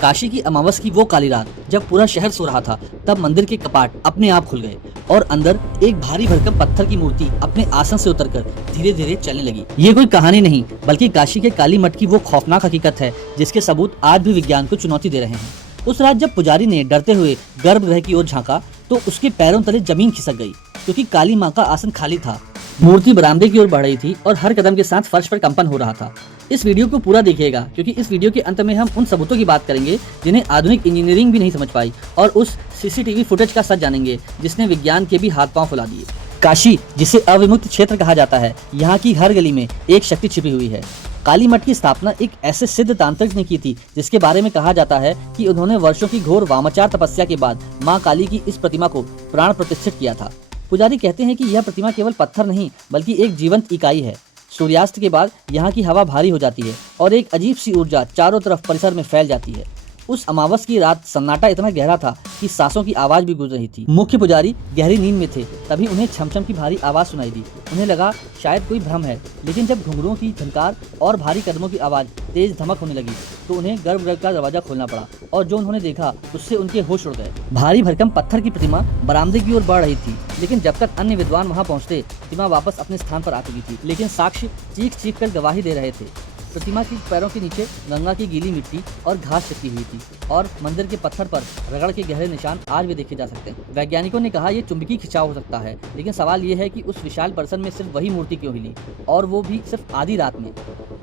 काशी की अमावस की वो काली रात जब पूरा शहर सो रहा था, तब मंदिर के कपाट अपने आप खुल गए और अंदर एक भारी भरकम पत्थर की मूर्ति अपने आसन से उतरकर धीरे धीरे चलने लगी। ये कोई कहानी नहीं, बल्कि काशी के काली मठ की वो खौफनाक हकीकत है जिसके सबूत आज भी विज्ञान को चुनौती दे रहे हैं। उस रात जब पुजारी ने डरते हुए गर्भगृह की ओर झांका तो उसके पैरों तले जमीन खिसक गई, क्योंकि काली माँ का आसन खाली था। मूर्ति बरामदे की ओर बढ़ रही थी और हर कदम के साथ फर्श पर कंपन हो रहा था। इस वीडियो को पूरा देखिएगा, क्योंकि इस वीडियो के अंत में हम उन सबूतों की बात करेंगे जिन्हें आधुनिक इंजीनियरिंग भी नहीं समझ पाई, और उस सीसीटीवी फुटेज का सच जानेंगे जिसने विज्ञान के भी हाथ पांव फुला दिए। काशी, जिसे अविमुक्त क्षेत्र कहा जाता है, यहाँ की हर गली में एक शक्ति छिपी हुई है। काली मठ की स्थापना एक ऐसे सिद्ध तांत्रिक ने की थी जिसके बारे में कहा जाता है कि उन्होंने वर्षों की घोर वामाचार तपस्या के बाद माँ काली की इस प्रतिमा को प्राण प्रतिष्ठित किया था। पुजारी कहते हैं कि यह प्रतिमा केवल पत्थर नहीं, बल्कि एक जीवंत इकाई है। सूर्यास्त के बाद यहाँ की हवा भारी हो जाती है और एक अजीब सी ऊर्जा चारों तरफ परिसर में फैल जाती है। उस अमावस की रात सन्नाटा इतना गहरा था कि सांसों की आवाज भी गूंज रही थी। मुख्य पुजारी गहरी नींद में थे, तभी उन्हें छमछम की भारी आवाज सुनाई दी। उन्हें लगा शायद कोई भ्रम है, लेकिन जब घुंघरुओं की झनकार और भारी कदमों की आवाज तेज धमक होने लगी तो उन्हें गर्भगृह का दरवाजा खोलना पड़ा, और जो उन्होंने देखा उससे उनके होश उड़ गए। भारी भरकम पत्थर की प्रतिमा बरामदे की ओर बढ़ रही थी, लेकिन जब तक अन्य विद्वान वहां पहुंचते प्रतिमा वापस अपने स्थान पर आ चुकी थी। लेकिन साक्ष्य चीख चीख कर गवाही दे रहे थे। प्रतिमा की पैरों के नीचे गंगा की गीली मिट्टी और घास चिपकी हुई थी, और मंदिर के पत्थर पर रगड़ के गहरे निशान आज भी देखे जा सकते हैं। वैज्ञानिकों ने कहा यह चुंबकीय खिंचाव हो सकता है, लेकिन सवाल यह है कि उस विशाल परिसर में सिर्फ वही मूर्ति क्यों हिली, और वो भी सिर्फ आधी रात में।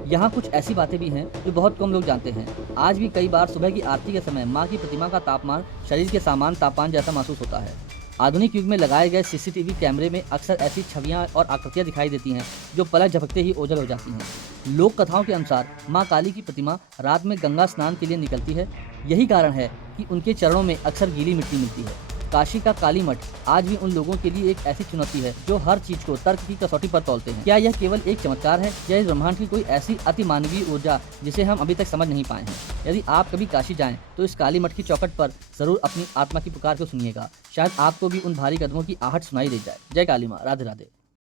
यहाँ कुछ ऐसी बातें भी हैं जो बहुत कम लोग जानते हैं। आज भी कई बार सुबह की आरती के समय माँ की प्रतिमा का तापमान शरीर के सामान्य तापमान जैसा महसूस होता है। आधुनिक युग में लगाए गए सीसीटीवी कैमरे में अक्सर ऐसी छवियां और आकृतियां दिखाई देती हैं जो पलक झपकते ही ओझल हो जाती हैं। लोक कथाओं के अनुसार मां काली की प्रतिमा रात में गंगा स्नान के लिए निकलती है। यही कारण है कि उनके चरणों में अक्सर गीली मिट्टी मिलती है। काशी का काली मठ आज भी उन लोगों के लिए एक ऐसी चुनौती है जो हर चीज को तर्क की कसौटी पर तौलते हैं। क्या यह केवल एक चमत्कार है, या इस ब्रह्मांड की कोई ऐसी अति मानवीय ऊर्जा जिसे हम अभी तक समझ नहीं पाए हैं? यदि आप कभी काशी जाएं तो इस काली मठ की चौखट पर जरूर अपनी आत्मा की पुकार को सुनिएगा। शायद आपको भी उन भारी कदमों की आहट सुनाई दे जाए। जय काली माँ, राधे राधे।